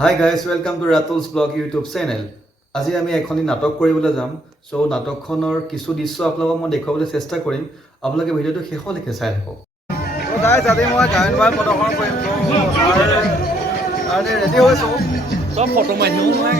Hi guys, welcome to Ratul's Blog YouTube channel. আজি আমি এখনি নাটক কৰিবলৈ যাম। সো নাটকখনৰ কিছু দৃশ্য আপোনালোকক মই দেখুৱাবলৈ চেষ্টা কৰিম। আপোনালোকে ভিডিওটো শেষলৈকে চাই থাকক। তো গাইজ আজি মই গায়ন বায়ন প্ৰদৰ্শন কৰিম। তো ৰেডি হৈছো। সব ফটো মাৰিছো মই।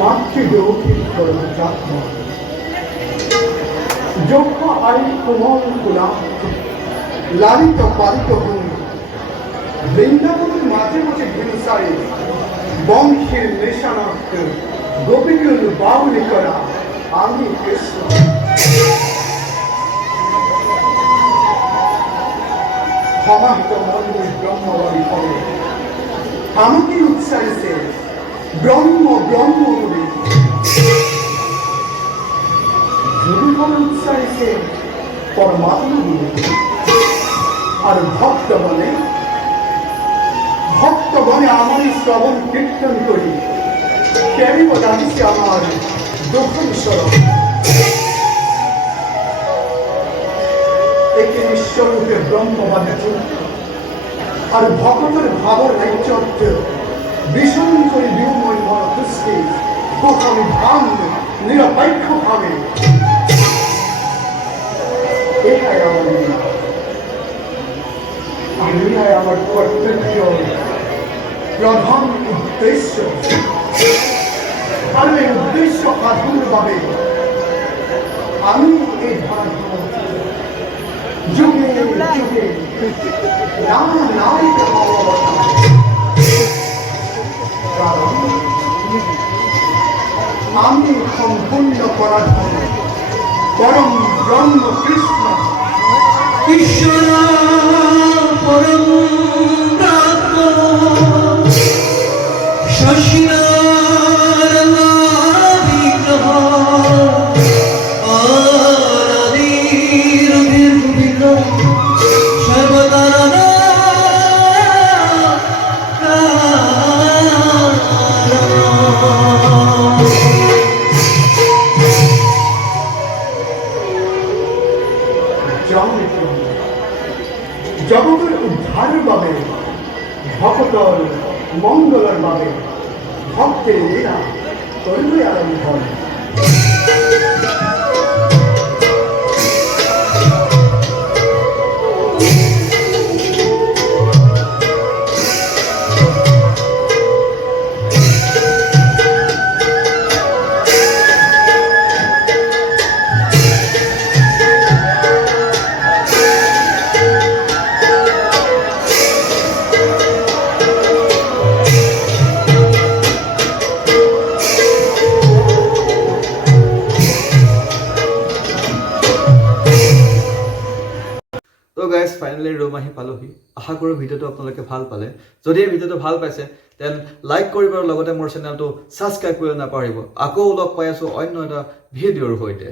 মাতৃদৌহিক কর্মযাত্রা যোগ্য আই কোমল কুলাঙ্ক লালিত পালিত হন বৃন্দাবনের মাঝে মাঝে হিংসায় বংশের নেশানাক্ত গোপীকুল বাউলি করা আমি কৃষ্ণ সমাহিত মন্দির ব্রহ্মবাড়ি হবে আমাকে উৎসাহিতে ব্রহ্ম ব্রহ্ম বলে যুগল উৎসাহিতে পরমাত্মা বলে আর ভক্ত বনে আমার শ্রবণ কীর্তন করি কেবি বদাইছে আমার দক্ষিণ স্বরূপ একে ঈশ্বরূপে ব্রহ্মবাদে আর ভগতের ভাবর রাজ্যর্থ ভীষণ করে বিউময় মন খুশকি আমি ধাম নিরপেক্ষ ভাবে এটাই আমার এটাই আমার কর্তব্য প্রধান উদ্দেশ্য আর এই উদ্দেশ্য সাধনভাবে আমি এই ভারত যুগে যুগে নানা নারীকে কারণ আমি সম্পূর্ণ করার জন্য পরম ব্রহ্ম কৃষ্ণ ঈশ্বর পরম শশী বিগ্রহ বাবে ভকতৰ মংগলৰ বাবে ভক্তিৰ লীলা কৰিবলৈ আৰম্ভণ তো গাইজ ফাইনেলি ৰুম আহি পালোহি আশা কৰোঁ ভিডিঅ'টো আপোনালোকে ভাল পালে যদি এই ভিডিঅ'টো ভাল পাইছে দেন লাইক কৰিব আৰু লগতে মোৰ চেনেলটো ছাবস্ক্ৰাইব কৰিব নাপাহৰিব আকৌ লগ পাই আছোঁ অন্য এটা ভিডিঅ'ৰ সৈতে